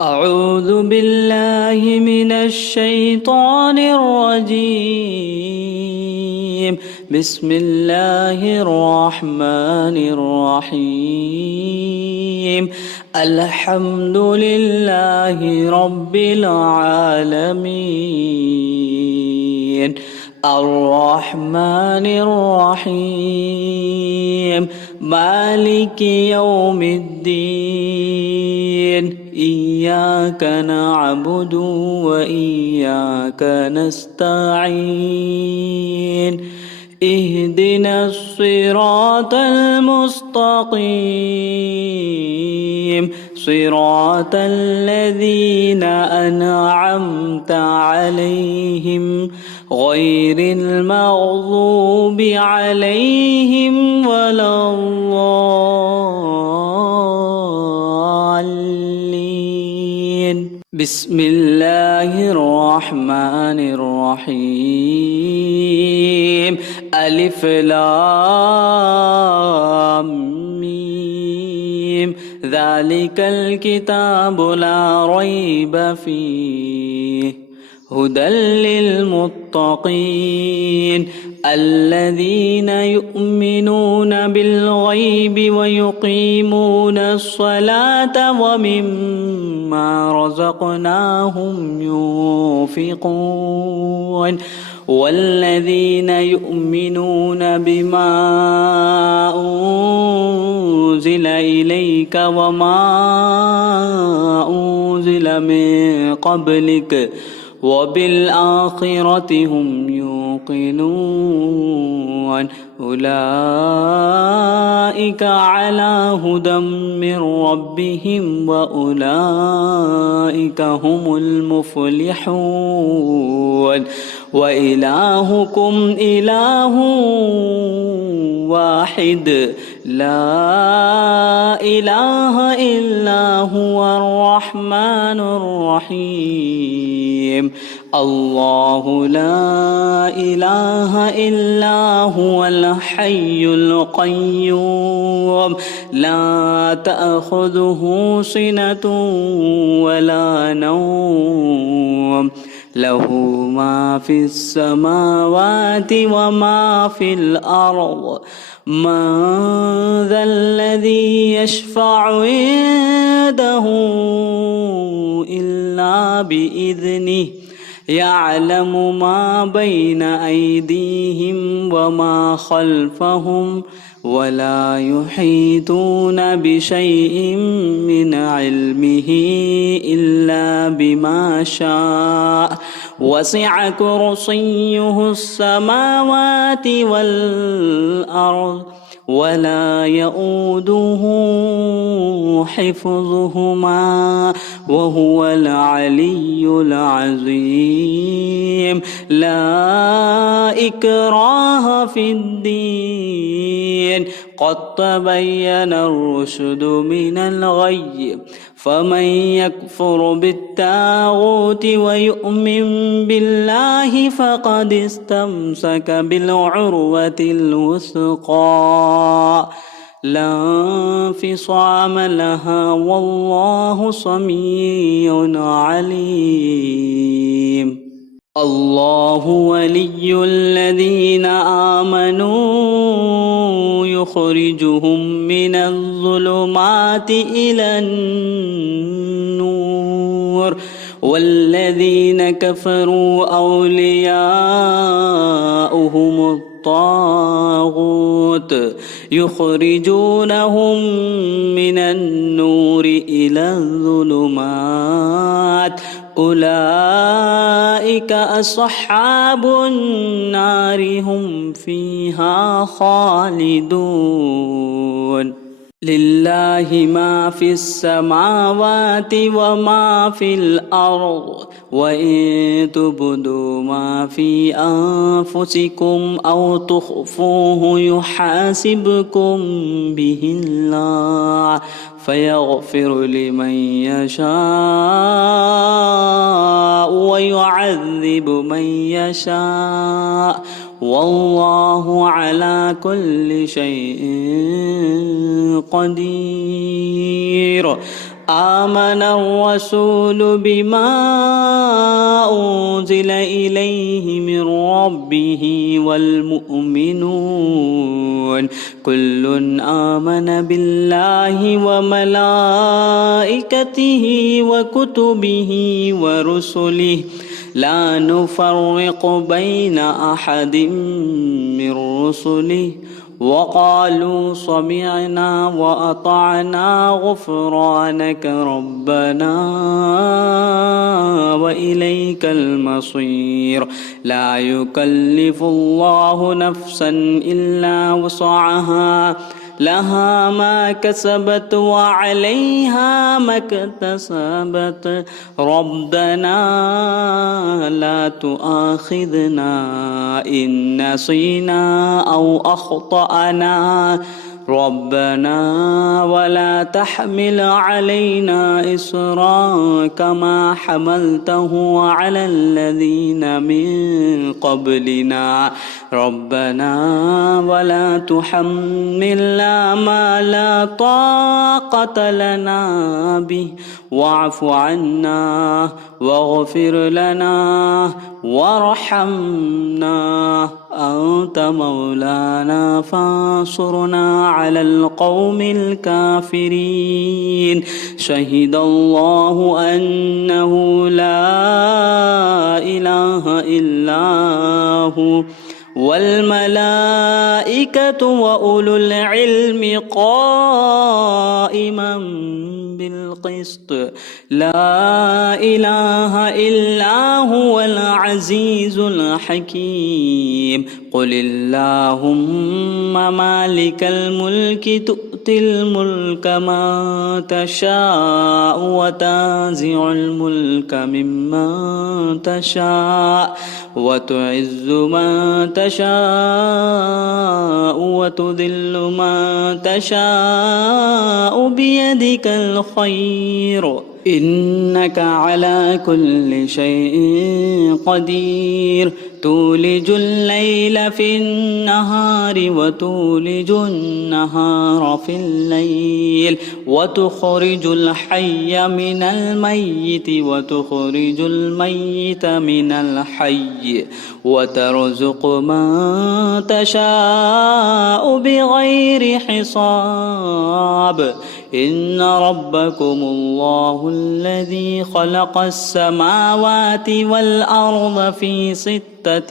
أعوذ بالله من الشيطان الرجيم. بسم الله الرحمن الرحيم. الحمد لله رب العالمين، الرحمن الرحيم، مالك يوم الدين. إياك نعبد وإياك نستعين. اهدنا الصراط المستقيم، صراط الذين أنعمت عليهم غير المغضوب عليهم ولا الضالين. بسم الله الرحمن الرحيم. ألف لام ميم. ذلك الكتاب لا ريب فيه هدى للمتقين الذين يؤمنون بالغيب ويقيمون الصلاة ومما رزقناهم ينفقون والذين يؤمنون بما أنزل إليك وما أنزل من قبلك وبالآخرة هم يوقنون أولئك على هدى من ربهم وأولئك هم المفلحون. وإلهكم إله واحد لا إله إلا هو الرحمن الرحيم. الله لا إله إلا هو الحي القيوم لا تأخذه سنة ولا نوم له ما في السماوات وما في الأرض. من ذا الذي يشفع عنده إلا بإذنه يعلم ما بين أيديهم وما خلفهم ولا يحيطون بشيء من علمه إلا بما شاء. وسع كرسيه السماوات والأرض ولا يؤوده حفظهما وهو العلي العظيم. لا إكراه في الدين قد تبين الرشد من الغي. فمن يكفر بالطاغوت ويؤمن بالله فقد استمسك بالعروة الوثقى لا انفصام لها والله سميع عليم. الله ولي الذين آمنوا يخرجهم من الظلمات إلى النور والذين كفروا أولياؤهم الطاغوت يخرجونهم من النور إلى الظلمات أولئك أصحاب النار هم فيها خالدون. لله ما في السماوات وما في الأرض وإن تبدوا ما في أنفسكم أو تخفوه يحاسبكم به الله فيغفر لمن يشاء ويعذب من يشاء والله على كل شيء قدير. آمن الرسول بما أنزل إليه من ربه والمؤمنون كل آمن بالله وملائكته وكتبه ورسله لا نفرق بين أحد من رسله وقالوا سمعنا وأطعنا غفرانك ربنا وإليك المصير لا يكلف الله نفسا إلا وسعها لها ما كسبت وعليها ما اكتسبت ربنا لا تؤاخذنا إن نسينا أو أخطأنا ربنا ولا تحمل علينا إصرا كما حملته على الذين من قبلنا ربنا ولا تحملنا ما لا طاقة لنا به واعف عنا واغفر لنا وارحمنا أنت مولانا فانصرنا على القوم الكافرين شهد الله أنه لا إله إلا هو والملائكة وأولو العلم قائما بالقسط لا إله إلا هو العزيز الحكيم قل اللهم مالك الملك تؤتي الملك من تشاء وتنزع الملك ممن تشاء وتعز من تشاء وتذل من تشاء بيدك الخير إنك على كل شيء قدير تولج الليل في النهار وتولج النهار في الليل وتخرج الحي من الميت وتخرج الميت من الحي وترزق من تشاء بغير حساب إن ربكم الله الذي خلق السماوات والأرض في ستة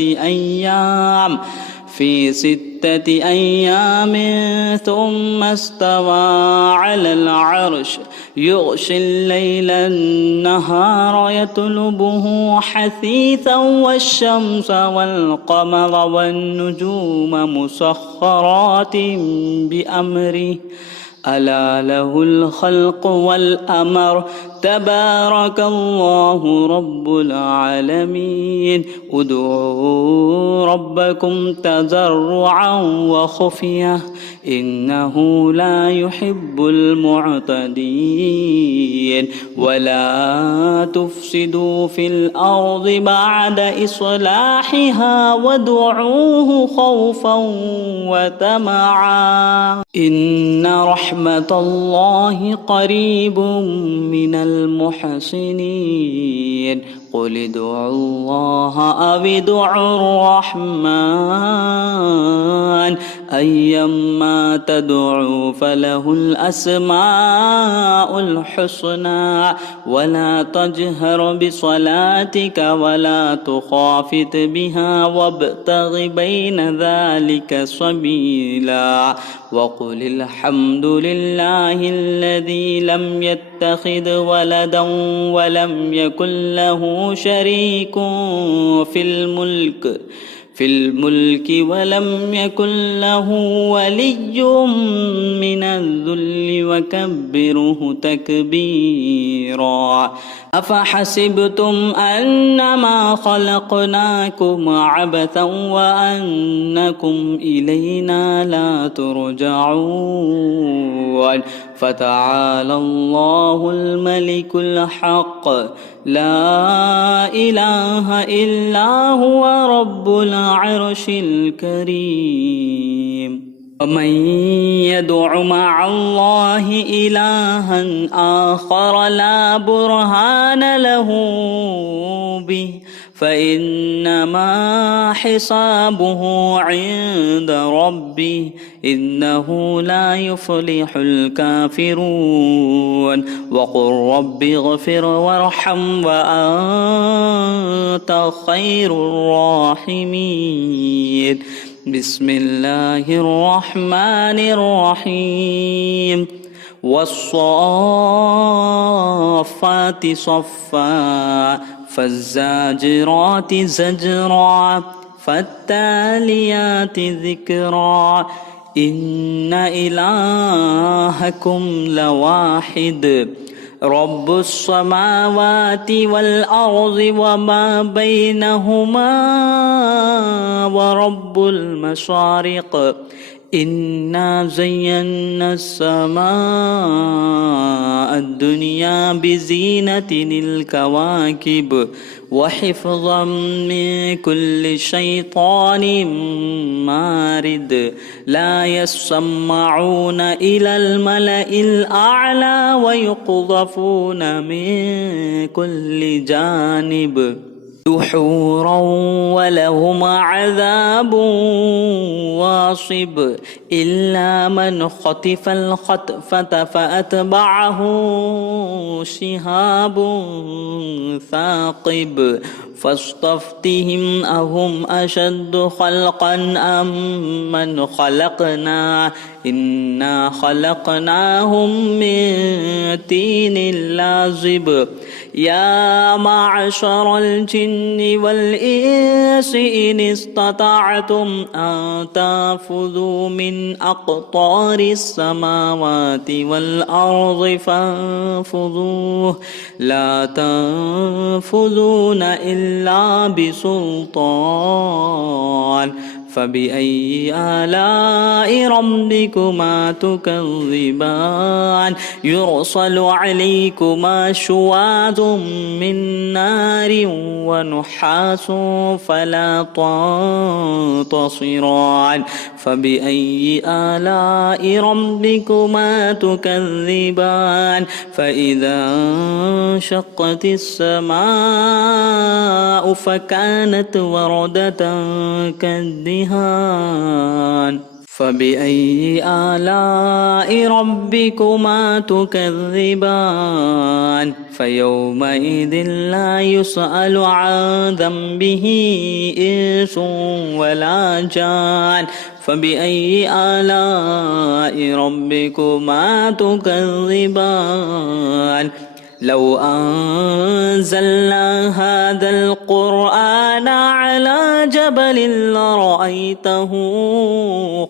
أيام ثم استوى على العرش يغشي الليل النهار يطلبه حثيثا والشمس والقمر والنجوم مسخرات بأمره ألا له الخلق والأمر تبارك الله رب العالمين ادعوا ربكم تضرعا وخفية إنه لا يحب المعتدين ولا تفسدوا في الأرض بعد إصلاحها وادعوه خوفا وطمعا إن رحمة الله قريب من المحسنين قل ادعوا الله أو ادعوا الرحمن أيما تدعوا فله الأسماء الحسنى ولا تجهر بصلاتك ولا تخافت بها وابتغ بين ذلك سبيلا وقل الحمد لله الذي لم يتخذ ولدا ولم يكن له شريك في الملك ولم يكن له ولي من الذل وكبره تكبيرا أفحسبتم أنما خلقناكم عبثا وأنكم إلينا لا ترجعون فتعالى الله الملك الحق لا إله إلا هو رب العرش الكريم ومن يدع مع الله إلها آخر لا برهان له به فإنما حسابه عند ربه إنه لا يفلح الكافرون وقل رب اغفر وارحم وأنت خير الراحمين بسم الله الرحمن الرحيم والصافات صفا فالزاجرات زجرا فالتاليات ذكرا إن إلهكم لواحد رب السماوات والأرض وما بينهما ورب المشارق إنا زينا السماء الدنيا بزينة الكواكب وحفظا من كل شيطان مارد لا يسمعون إلى الملأ الأعلى ويقذفون من كل جانب دحورا ولهم عذاب واصب إلا من خطف الخطفة فأتبعه شهاب ثاقب فاستفتهم أهم أشد خلقا أم من خلقنا إنا خلقناهم من طين لازب يا معشر الجن والإنس إن استطعتم أن تنفذوا من أقطار السماوات والأرض فانفذوا لا تنفذون إلا بسلطان فبأي آلاء ربكما تكذبان يرسل عليكما شواظ من نار ونحاس فلا تنتصران فبأي آلاء ربكما تكذبان فإذا انشقت السماء فكانت وردة كالدهان فبأي آلاء ربكما تكذبان فيومئذ لا يسأل عن ذنبه إنس ولا جان فبأي آلاء ربكما تكذبان لو أنزلنا هذا القرآن على جبل لرأيته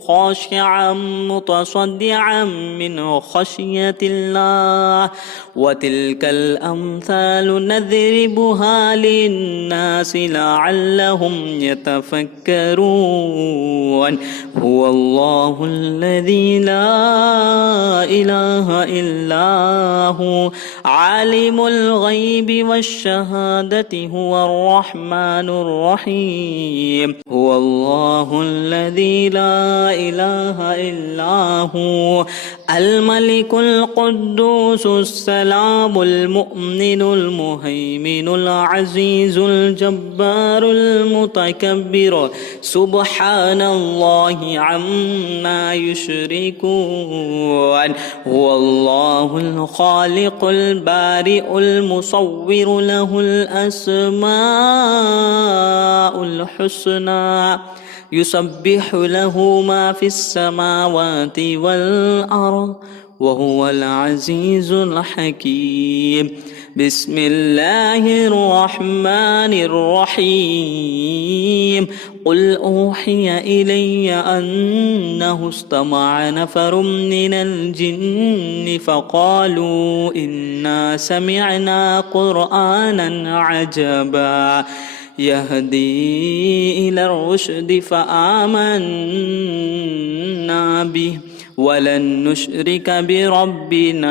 خاشعا متصدعا من خشية الله وتلك الأمثال نضربها للناس لعلهم يتفكرون هو الله الذي لا إله إلا هو عالم الغيب والشهادة هو الرحمن الرحيم هو الله الذي لا إله إلا هو الملك القدوس السلام المؤمن المهيمن العزيز الجبار المتكبر سبحان الله عما يشركون هو الله الخالق البارئ المصور له الأسماء الحسنى يسبح له ما في السماوات والأرض وهو العزيز الحكيم بسم الله الرحمن الرحيم قل أوحي إلي أنه استمع نفر من الجن فقالوا إنا سمعنا قرآنا عجبا يهدي إلى الرشد فآمنا به ولن نشرك بربنا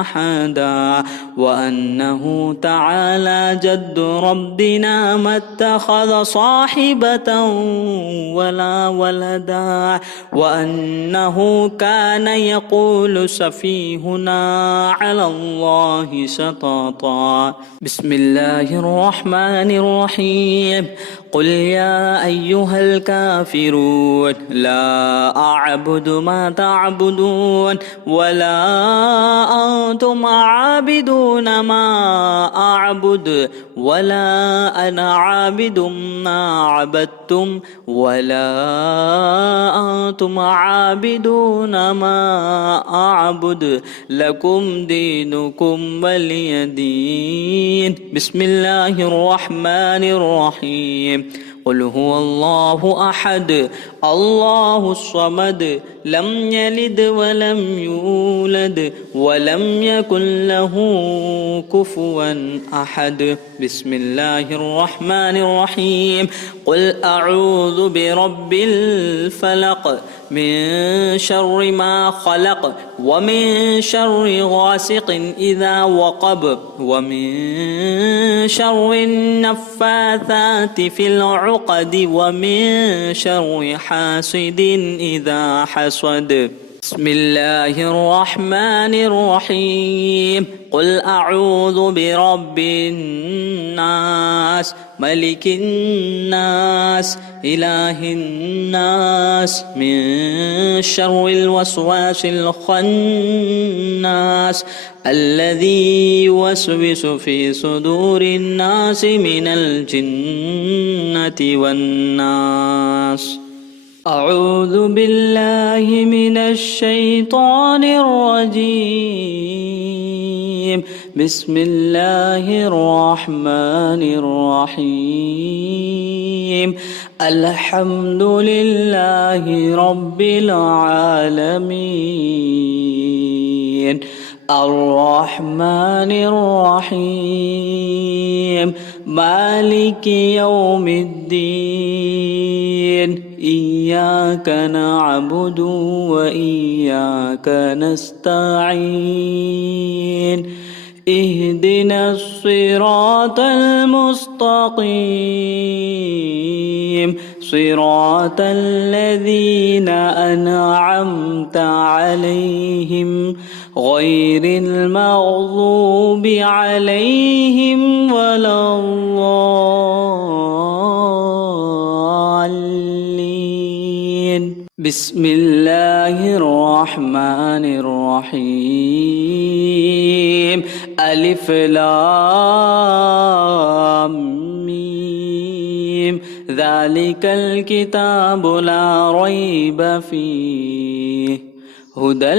أحدا وأنه تعالى جد ربنا ما اتخذ صاحبة ولا ولدا وأنه كان يقول سفيهنا على الله شططا. بسم الله الرحمن الرحيم. قل يا أيها الكافرون لا أعبد ما تعبدون ولا أنتم عابدون ما أعبد ولا أنا عابد ما عبدتم ولا أنتم عابدون ما أعبد لكم دينكم ولي دين. بسم الله الرحمن الرحيم. قل هو الله أحد الله الصمد لم يلد ولم يولد ولم يكن له كفوا أحد. بسم الله الرحمن الرحيم. قل أعوذ برب الفلق من شر ما خلق ومن شر غاسق إذا وقب ومن شر النفاثات في العقد ومن شر حاسد إذا حسد. بسم الله الرحمن الرحيم. قل أعوذ برب الناس ملك الناس إله الناس من شر الوسواس الخناس الذي يوسوس في صدور الناس من الجنة والناس. أعوذ بالله من الشيطان الرجيم. بسم الله الرحمن الرحيم. الحمد لله رب العالمين الرحمن الرحيم مالك يوم الدين إياك نعبد وإياك نستعين اهدنا الصراط المستقيم صراط الذين أنعمت عليهم غير المغضوب عليهم ولا الضالين. بسم الله الرحمن الرحيم. ألف لام ميم ذلك الكتاب لا ريب فيه هدى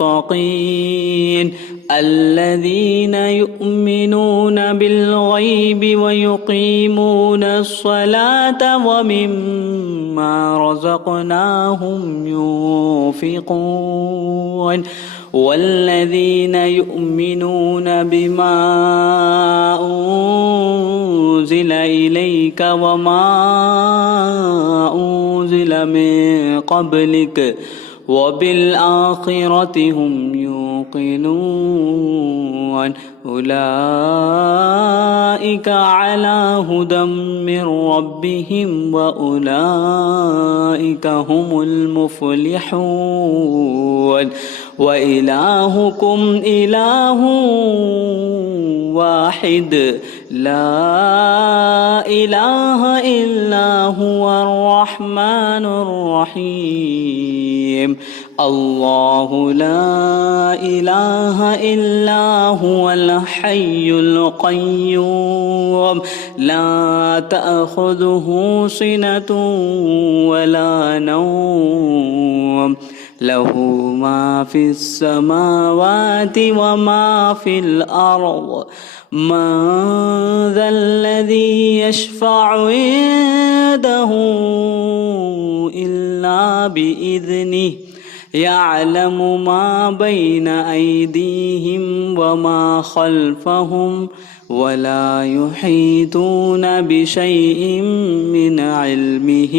للمتقين الذين يؤمنون بالغيب ويقيمون الصلاة ومما رزقناهم ينفقون والذين يؤمنون بما أنزل إليك وما أنزل من قبلك وبالآخرة هم يوقنون أولئك على هدى من ربهم وأولئك هم المفلحون. وإلهكم إله واحد لا إله إلا هو الرحمن الرحيم. الله لا إله إلا هو الحي القيوم لا تأخذه سنة ولا نوم له ما في السماوات وما في الأرض. من ذا الذي يشفع عنده إلا بإذنه يعلم ما بين أيديهم وما خلفهم ولا يحيطون بشيء من علمه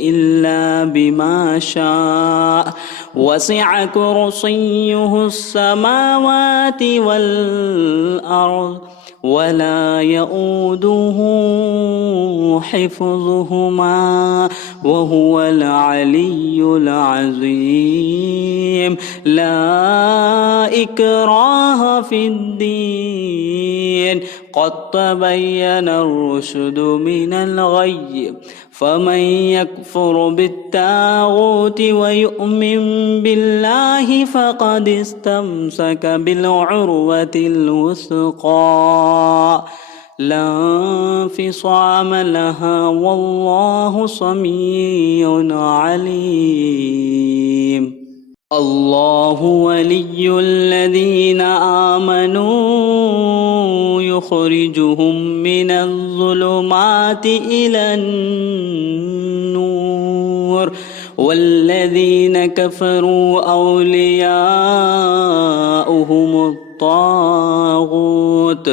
إلا بما شاء وسع كرسيه السماوات والأرض ولا يؤوده حفظهما وهو العلي العظيم. لا إكراه في الدين قد تبين الرشد من الغي فمن يكفر بالطاغوت ويؤمن بالله فقد استمسك بالعروة الوثقى لا انفصام لها والله سميع عليم. الله ولي الذين آمنوا يخرجهم من الظلمات إلى النور والذين كفروا أولياؤهم الطاغوت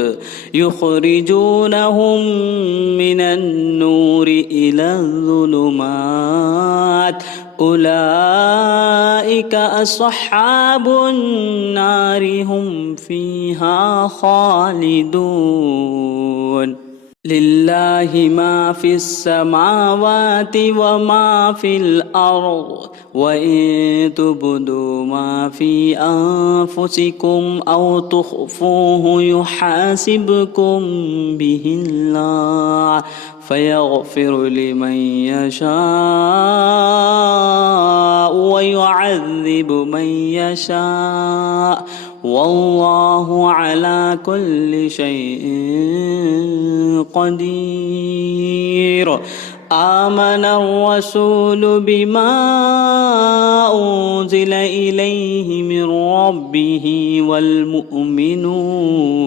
يخرجونهم من النور إلى الظلمات أولئك أصحاب النار هم فيها خالدون. لله ما في السماوات وما في الأرض وإن تبدوا ما في أنفسكم أو تخفوه يحاسبكم به الله فيغفر لمن يشاء ويعذب من يشاء والله على كل شيء قدير. آمن الرسول بما أنزل إليه من ربه والمؤمنون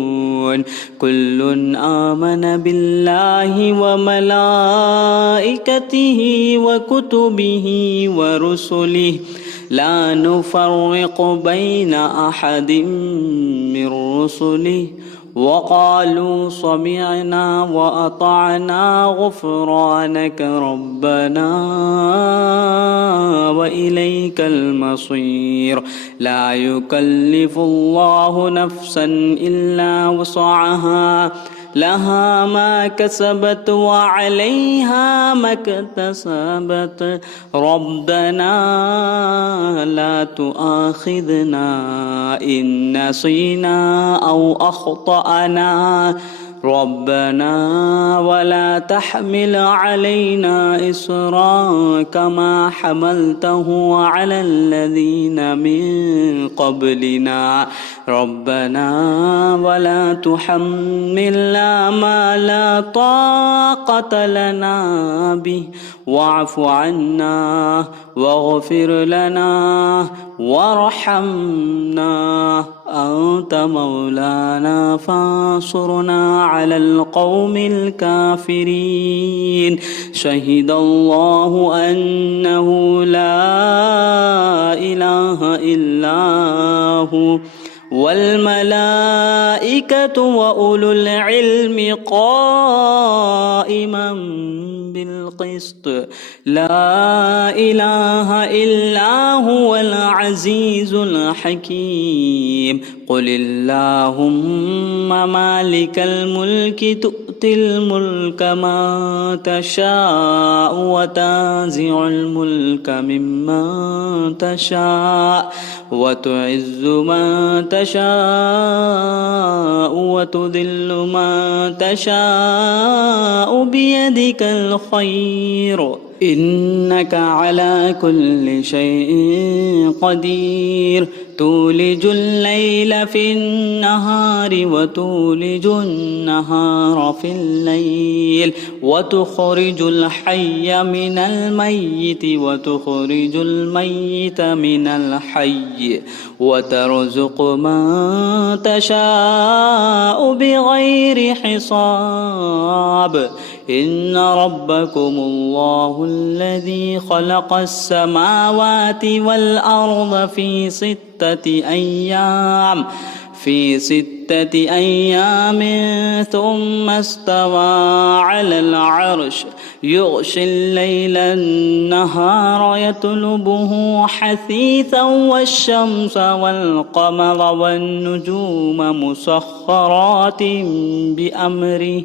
كل آمن بالله وملائكته وكتبه ورسله لا نفرق بين أحد من رسله وقالوا سمعنا وأطعنا غفرانك ربنا وإليك المصير. لا يكلف الله نفسا إلا وسعها لها ما كسبت وعليها ما اكتسبت ربنا لا تؤاخذنا إن نسينا أو أخطأنا ربنا ولا تحمل علينا إصرا كما حملته على الذين من قبلنا ربنا ولا تحملنا ما لا طاقة لنا به واعف عنا واغفر لنا وارحمنا أنت مولانا فانصرنا على القوم الكافرين. شهد الله أنه لا إله إلا هو والملائكة وأولو العلم قائما بالقسط لا إله إلا هو العزيز الحكيم. قل اللهم مالك الملك تؤتي الملك من تشاء وتنزع الملك ممن تشاء وتعز من تشاء وتذل من تشاء بيدك الخير إنك على كل شيء قدير. تولج الليل في النهار وتولج النهار في الليل وتخرج الحي من الميت وتخرج الميت من الحي وترزق من تشاء بغير حساب إن ربكم الله الذي خلق السماوات والأرض في ستة أيام ثم استوى على العرش يغشي الليل النهار يطلبه حثيثا والشمس والقمر والنجوم مسخرات بأمره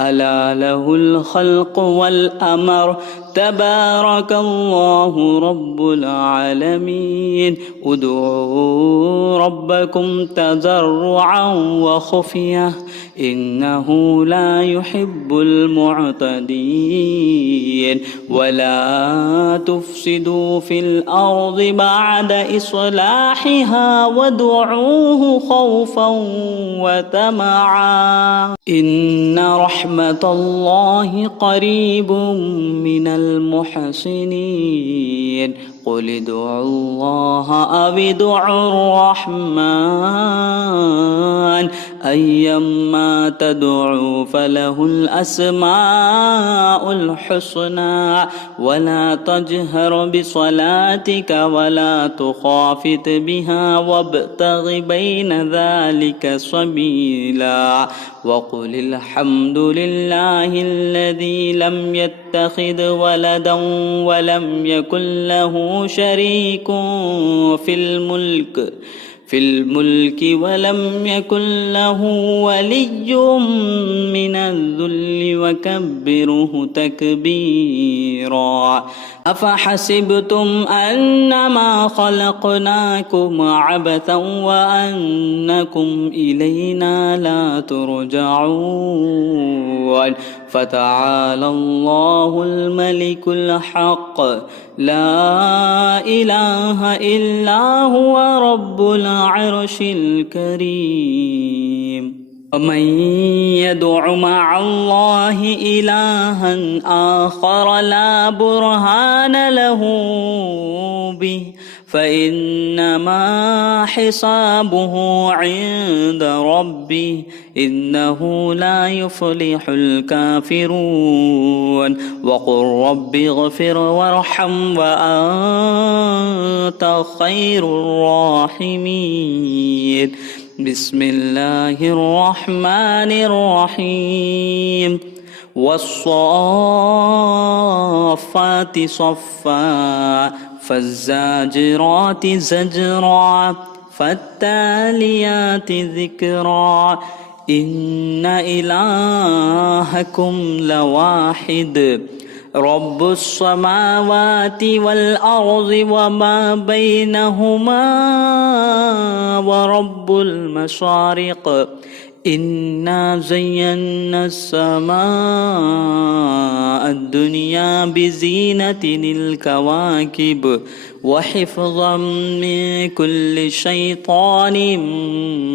ألا له الخلق والأمر تبارك الله رب العالمين ادعوا ربكم تضرعا وخفية إنه لا يحب المعتدين ولا تفسدوا في الأرض بعد إصلاحها وادعوه خوفا وطمعا إن رحمة الله قريب من المحسنين قل ادعوا الله أو ادعوا الرحمن أيما تدعوا فله الأسماء الحسنى ولا تجهر بصلاتك ولا تخافت بها وابتغ بين ذلك سبيلا وقل الحمد لله الذي لم يتخذ ولدا ولم يكن له شريك في الملك ولم يكن له ولي من الذل وكبره تكبيرا أفحسبتم أنما خلقناكم عبثا وأنكم إلينا لا ترجعون فتعالى الله الملك الحق لا إله إلا هو رب العرش الكريم ومن يدع مع الله إلها آخر لا برهان له به فإنما حسابه عند ربه إنه لا يفلح الكافرون وقل رب اغفر وارحم وأنت خير الراحمين بسم الله الرحمن الرحيم والصافات صفا فالزاجرات زجرا فالتاليات ذكرا إن إلهكم لواحد رب السماوات والأرض وما بينهما ورب المشارق إنا زينا السماء الدنيا بزينة الكواكب وحفظا من كل شيطان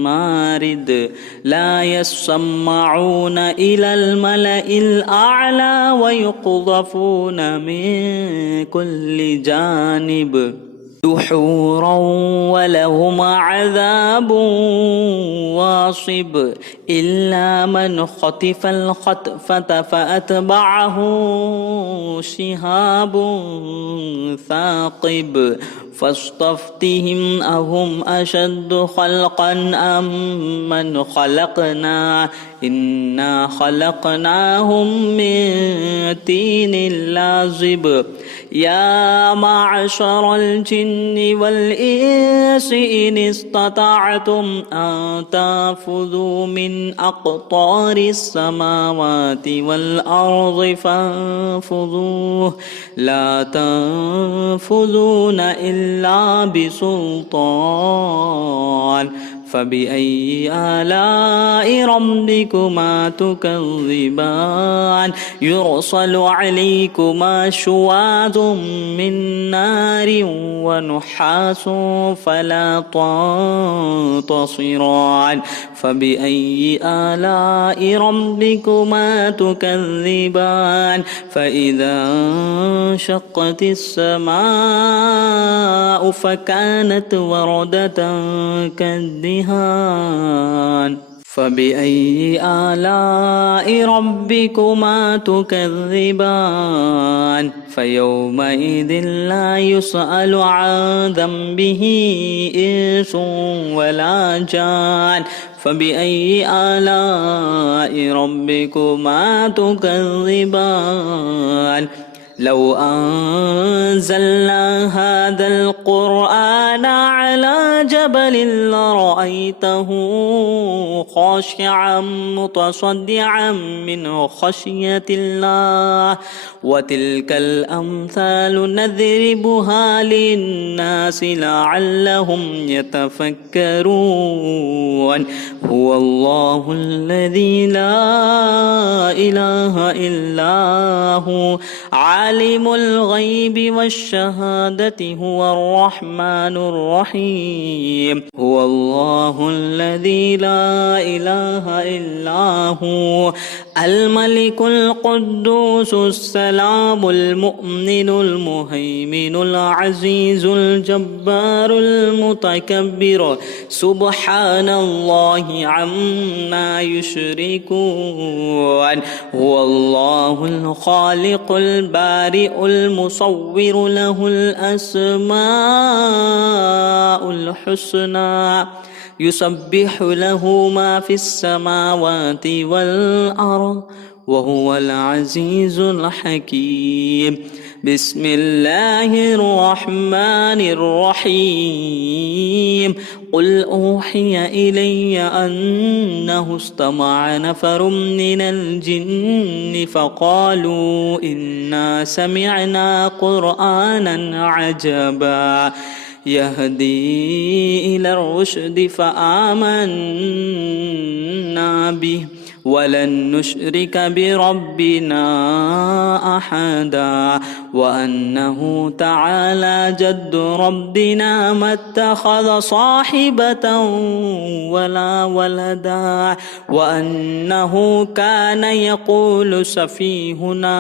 مارد لا يسمعون إلى الملأ الأعلى ويقذفون من كل جانب دحورا ولهم عذاب واصب إلا من خطف الخطفة فأتبعه شهاب ثاقب فاستفتهم أهم أشد خلقا أم من خلقنا إنا خلقناهم من طين لازب يا معشر الجن والإنس إن استطعتم أن تنفذوا من أقطار السماوات والأرض فانفذوه لا تنفذون إلا بسلطان فبأي آلاء ربكما تكذبان يرسل عليكما شواظ من نار ونحاس فلا تنتصران فبأي آلاء ربكما تكذبان فإذا انشقت السماء فكانت وردة كالدهان فبأي آلاء ربكما تكذبان فيومئذ لا يسأل عن ذنبه إنس ولا جان فبأي آلاء ربكما تكذبان لو أنزلنا هذا القرآن على جبل لرأيته خاشعا متصدعا من خشية الله وتلك الأمثال نضربها للناس لعلهم يتفكرون هو الله الذي لا إله إلا هو عالم الغيب والشهادة هو الرحمن الرحيم هو الله الذي لا إله إلا هو الملك القدوس السلام المؤمن المهيمن العزيز الجبار المتكبر سبحان الله عما يشركون هو الله الخالق البارئ المصور له الأسماء الحسنى يسبح له ما في السماوات والأرض وهو العزيز الحكيم بسم الله الرحمن الرحيم قل أوحي إلي أنه استمع نفر من الجن فقالوا إنا سمعنا قرآنا عجبا يهدي إلى الرشد فآمنا به ولن نشرك بربنا أحدا وأنه تعالى جد ربنا ما اتخذ صاحبة ولا ولدا وأنه كان يقول سفيهنا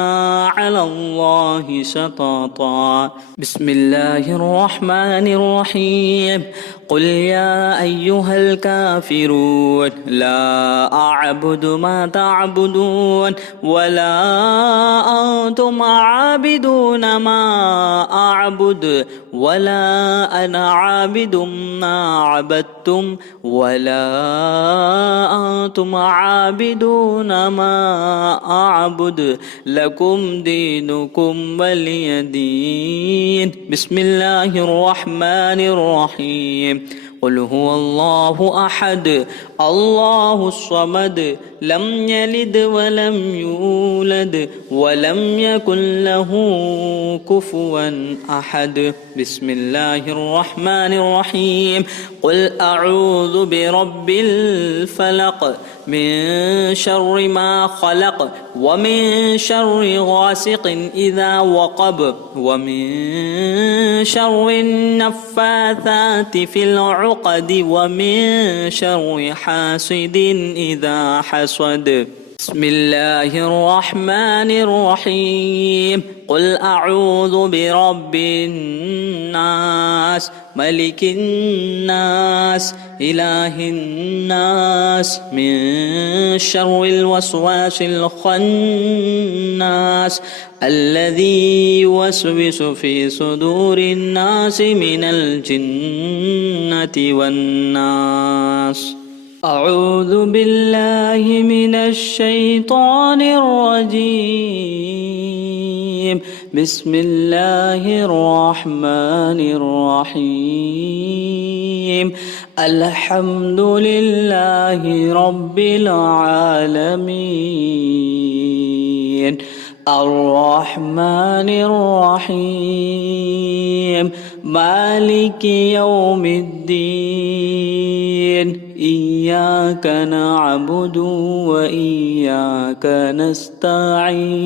على الله شططا بسم الله الرحمن الرحيم قل يا أيها الكافرون لا أعبد ما تعبدون ولا أنتم عابدون ما أعبد ولا أنا عابد ما عبدتم ولا أنتم عابدون ما أعبد لكم دينكم ولي دين بسم الله الرحمن الرحيم قل هو الله أحد الله الصمد لم يلد ولم يولد ولم يكن له كفوا أحد بسم الله الرحمن الرحيم قل أعوذ برب الفلق من شر ما خلق ومن شر غاسق إذا وقب ومن شر النفاثات في العقد ومن شر حاسد إذا حسد بسم الله الرحمن الرحيم قل أعوذ برب الناس ملك الناس إله الناس من شر الوسواس الخناس الذي يوسوس في صدور الناس من الجنة والناس أعوذ بالله من الشيطان الرجيم بسم الله الرحمن الرحيم الحمد لله رب العالمين الرحمن الرحيم مالك يوم الدين إياك نعبد وإياك نستعين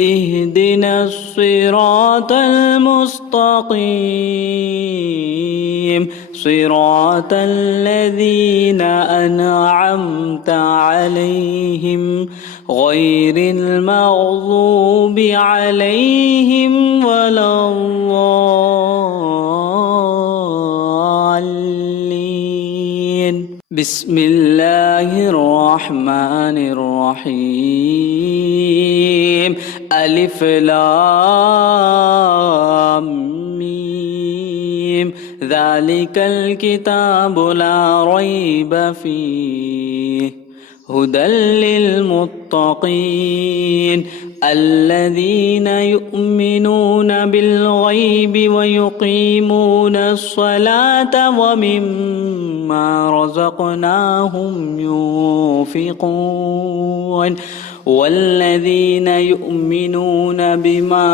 اهدنا الصراط المستقيم صراط الذين أنعمت عليهم غير المغضوب عليهم ولا الضالين بسم الله الرحمن الرحيم ألف لام ميم ذلك الكتاب لا ريب فيه هدى للمتقين الذين يؤمنون بالغيب ويقيمون الصلاة ومما رزقناهم ينفقون والذين يؤمنون بما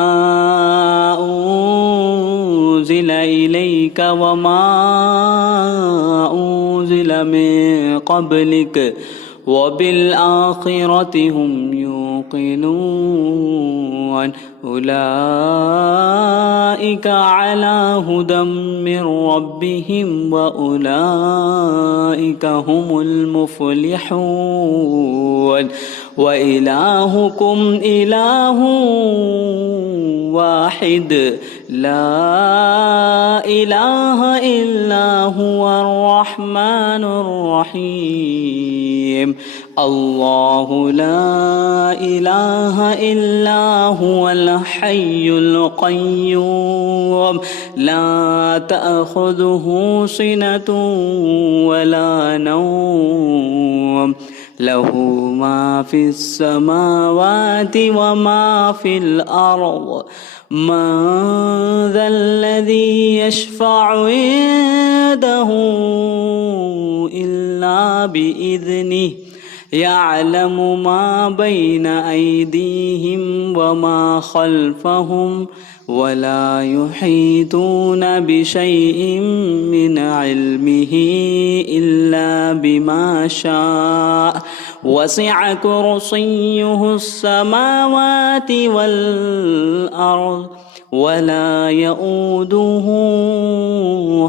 أنزل إليك وما أنزل من قبلك وبالآخرة هم يوقنون أولئك على هدى من ربهم وأولئك هم المفلحون وإلهكم إله واحد لا إله إلا هو الرحمن الرحيم الله لا إله إلا هو الحي القيوم لا تأخذه سنة ولا نوم له ما في السماوات وما في الأرض من ذا الذي يشفع عنده إلا بإذنه يعلم ما بين أيديهم وما خلفهم ولا يحيطون بشيء من علمه إلا بما شاء وسع كرسيه السماوات والأرض ولا يؤوده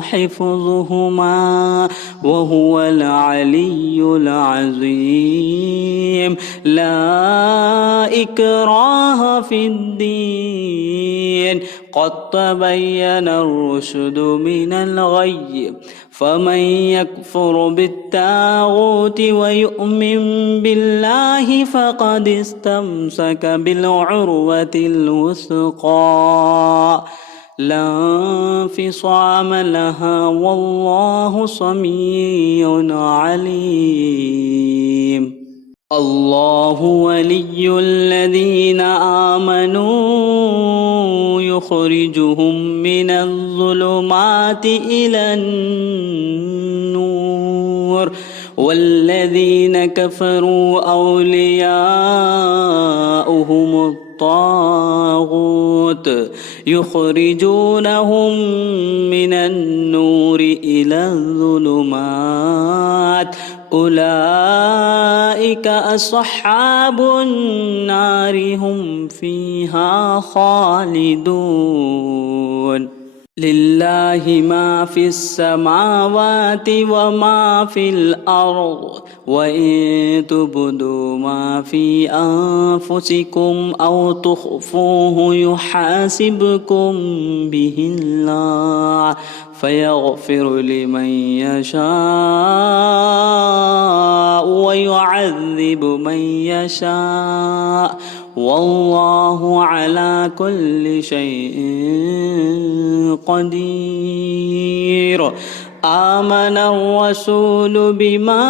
حفظهما وهو العلي العظيم لا إكراه في الدين قد تبين الرشد من الغي فمن يكفر بالطاغوت ويؤمن بالله فقد استمسك بالعروة الوثقى لا انفصام لها والله سميع عليم الله ولي الذين آمنوا يخرجهم من الظلمات إلى النور والذين كفروا أولياؤهم الطاغوت يخرجونهم من النور إلى الظلمات أولئك أصحاب النار هم فيها خالدون لله ما في السماوات وما في الأرض وإن تبدوا ما في أنفسكم أو تخفوه يحاسبكم به الله فيغفر لمن يشاء ويعذب من يشاء والله على كل شيء قدير آمن الرسول بما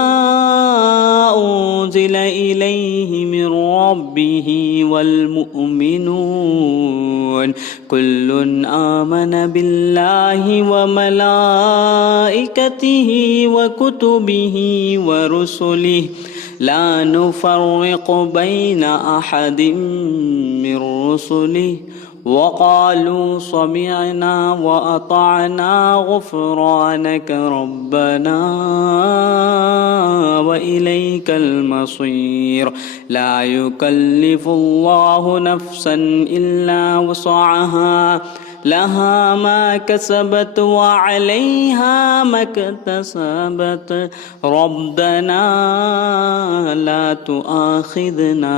أنزل إليه من ربه والمؤمنون كل آمن بالله وملائكته وكتبه ورسله لا نفرق بين أحد من رسله وقالوا سمعنا وأطعنا غفرانك ربنا وإليك المصير لا يكلف الله نفسا إلا وسعها لها ما كسبت وعليها ما اكتسبت ربنا لا تؤاخذنا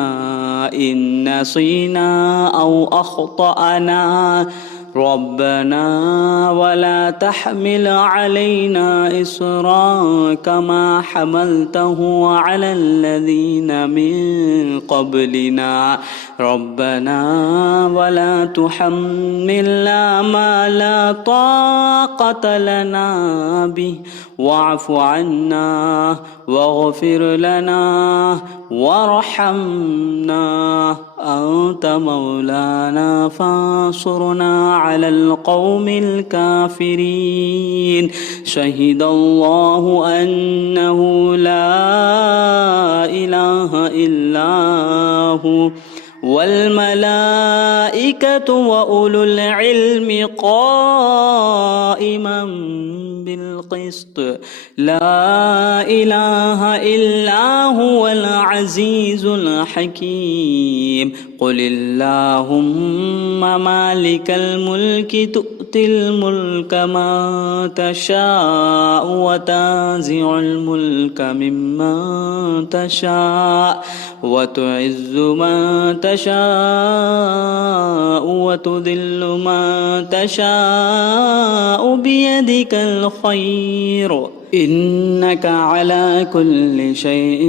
إن نسينا أو أخطأنا ربنا ولا تحمل علينا إصرا كما حملته على الذين من قبلنا ربنا ولا تحملنا ما لا طاقة لنا به واعف عنا واغفر لنا وارحمنا أنت مولانا فانصرنا على القوم الكافرين شهد الله أنه لا إله إلا هو والملائكة وأولو العلم قائما بالقسط لا إله إلا هو العزيز الحكيم قل اللهم مالك الملك تؤتي الملك من تشاء وتنزع الملك ممن تشاء وتعز من تشاء وتذل من تشاء بيدك الخير إنك على كل شيء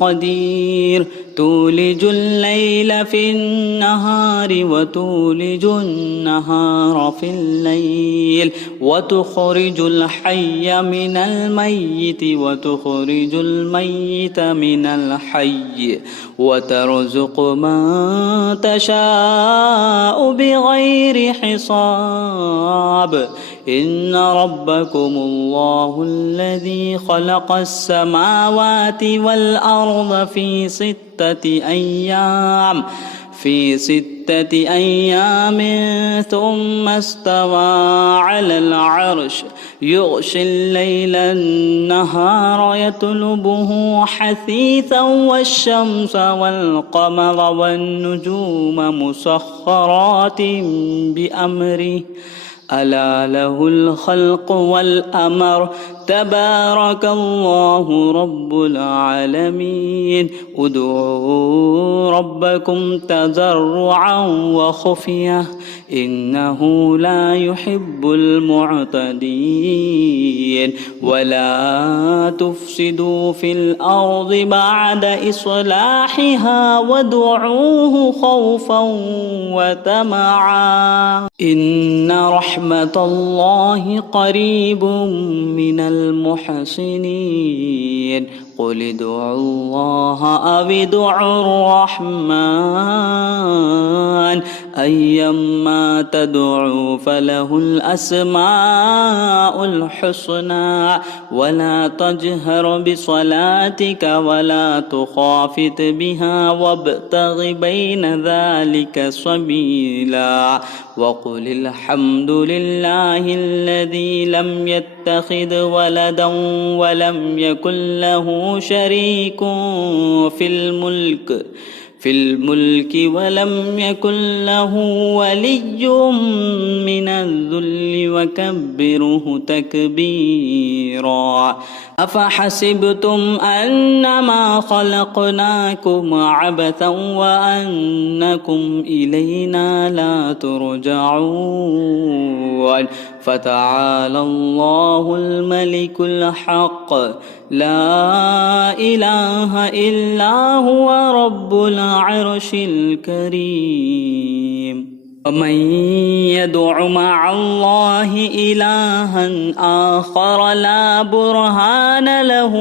قدير تولج الليل في النهار وتولج النهار في الليل وتخرج الحي من الميت وتخرج الميت من الحي وترزق من تشاء بغير حساب إن ربكم الله الذي خلق السماوات والأرض في ستة أيام ثم استوى على العرش يغشي الليل النهار يطلبه حثيثا والشمس والقمر والنجوم مسخرات بأمره ألا له الخلق والأمر تبارك الله رب العالمين ادعوا ربكم تضرعا وخفية إنه لا يحب المعتدين ولا تفسدوا في الأرض بعد إصلاحها وادعوه خوفا وطمعا إن رحمة الله قريب من المحسنين قل ادعوا الله أو ادعوا الرحمن أيما تدعوا فله الأسماء الحسنى ولا تجهر بصلاتك ولا تخافت بها وابتغ بين ذلك سبيلا وقل الحمد لله الذي لم يتخذ ولدا ولم يكن له شريك في الملك ولم يكن له ولي من الذل وكبره تكبيرا أفحسبتم أنما خلقناكم عبثا وأنكم إلينا لا ترجعون فتعالى الله الملك الحق لا إله إلا هو رب العرش الكريم ومن يدع مع الله إلها آخر لا برهان له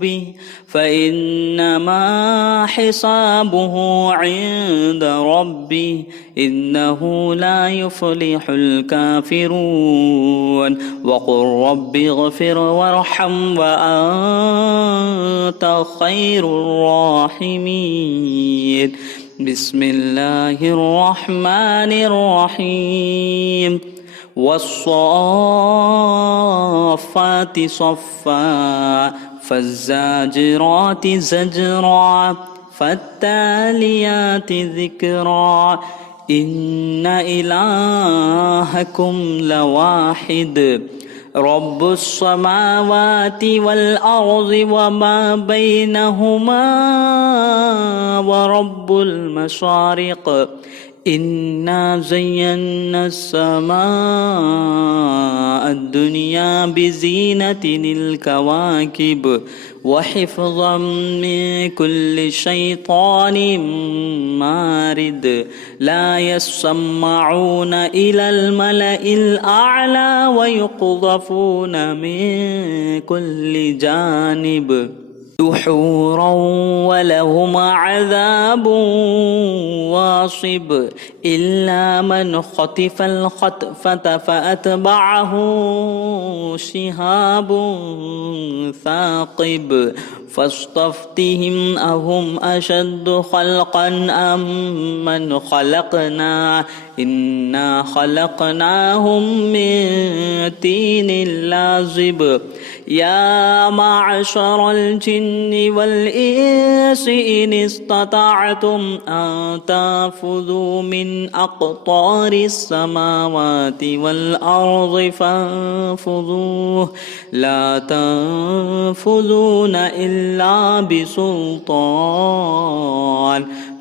به فإنما حسابه عند ربه إنه لا يفلح الكافرون وقل رب اغفر وارحم وأنت خير الراحمين بسم الله الرحمن الرحيم والصافات صفا فالزاجرات زجرا فالتاليات ذكرا إن إلهكم لواحد رب السماوات والأرض وما بينهما ورب المشارق إنا زينا السماء الدنيا بزينة الكواكب وحفظا من كل شيطان مارد لا يسمعون إلى الملأ الأعلى ويقذفون من كل جانب دحورا ولهم عذاب واصب إلا من خطف الخطفة فأتبعه شهاب ثاقب فاستفتهم أهم أشد خلقا أم من خلقنا إنا خلقناهم من طين لازب يا معشر الجن والإنس إن استطعتم أن تنفذوا من أقطار السماوات والأرض فانفذوا لا تنفذون إلا بسلطان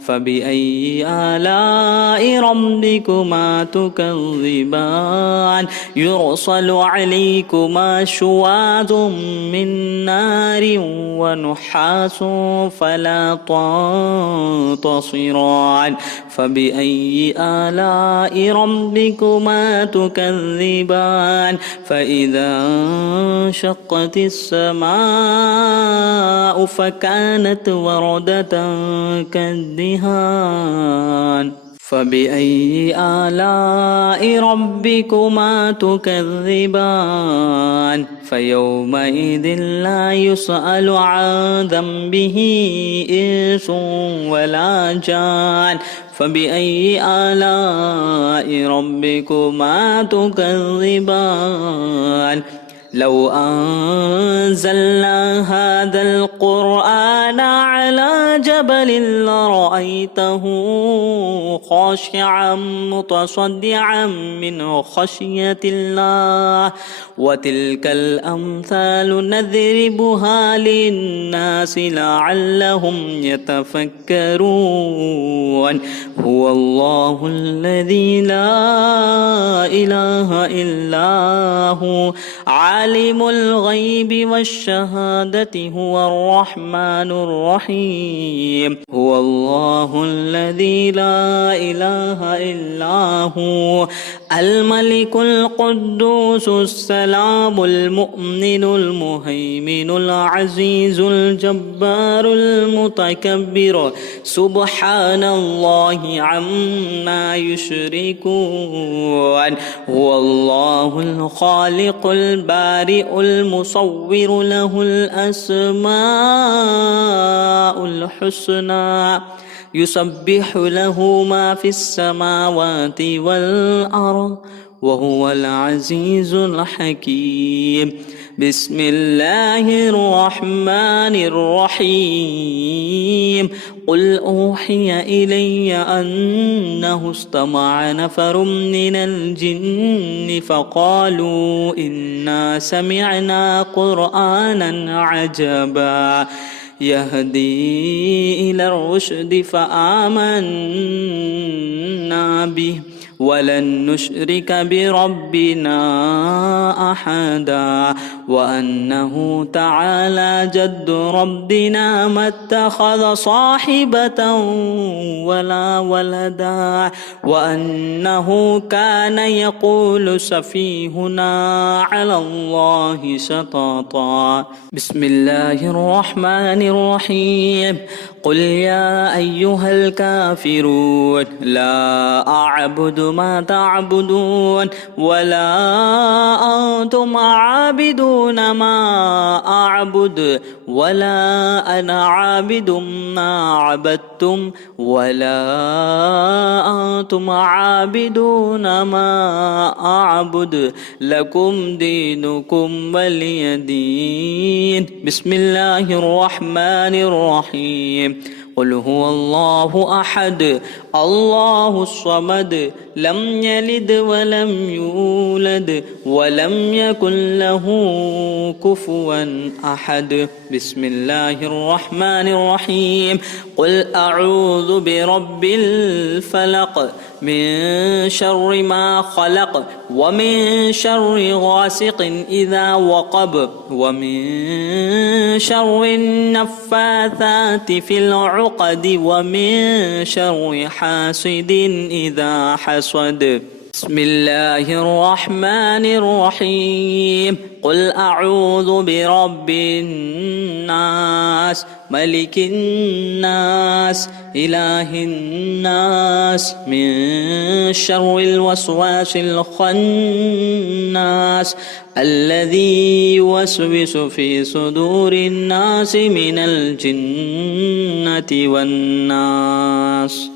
فبأي آلاء ربكما تكذبان يرسل عليكما شواظ من نار ونحاس فلا تنتصران فبأي آلاء ربكما تكذبان فإذا انشقت السماء فكانت وردة كالدهان فبأي آلاء ربكما تكذبان فيومئذ لا يسأل عن ذنبه إنس ولا جان فبأي آلاء ربكما تكذبان لو أنزلنا هذا القرآن على جبل لرأيته خاشعا متصدعا من خشية الله وتلك الأمثال نضربها للناس لعلهم يتفكرون هو الله الذي لا إله إلا هو عالم الغيب والشهادة هو الرحمن الرحيم هو الله الذي لا إله إلا هو الملك القدوس السلام المؤمن المهيمن العزيز الجبار المتكبر سبحان الله عما يشركون هو الله الخالق البارئ المصور له الأسماء الحسنى يسبح له ما في السماوات والأرض وهو العزيز الحكيم بسم الله الرحمن الرحيم قل أوحي إلي أنه استمع نفر من الجن فقالوا إنا سمعنا قرآنا عجبا يهدي إلى الرشد فآمنا به ولن نشرك بربنا أحدا وأنه تعالى جد ربنا ما اتخذ صاحبة ولا ولدا وأنه كان يقول سفيهنا على الله شططا بسم الله الرحمن الرحيم قل يا أيها الكافرون لا أعبد ما تعبدون ولا أنتم عابدون ما أعبد ولا أنا عابد ما عبدتم ولا أنتم عابدون ما أعبد لكم دينكم ولي دين بسم الله الرحمن الرحيم قل هو الله أحد الله الصمد لم يلد ولم يولد ولم يكن له كفوا أحد. بسم الله الرحمن الرحيم. قل أعوذ برب الفلق من شر ما خلق ومن شر غاسق إذا وقب ومن شر النفاثات في العقد ومن شر حاسد إذا حسد. بسم الله الرحمن الرحيم. قل أعوذ برب الناس ملك الناس إله الناس من شر الوسواس الخناس الذي يوسوس في صدور الناس من الجنة والناس.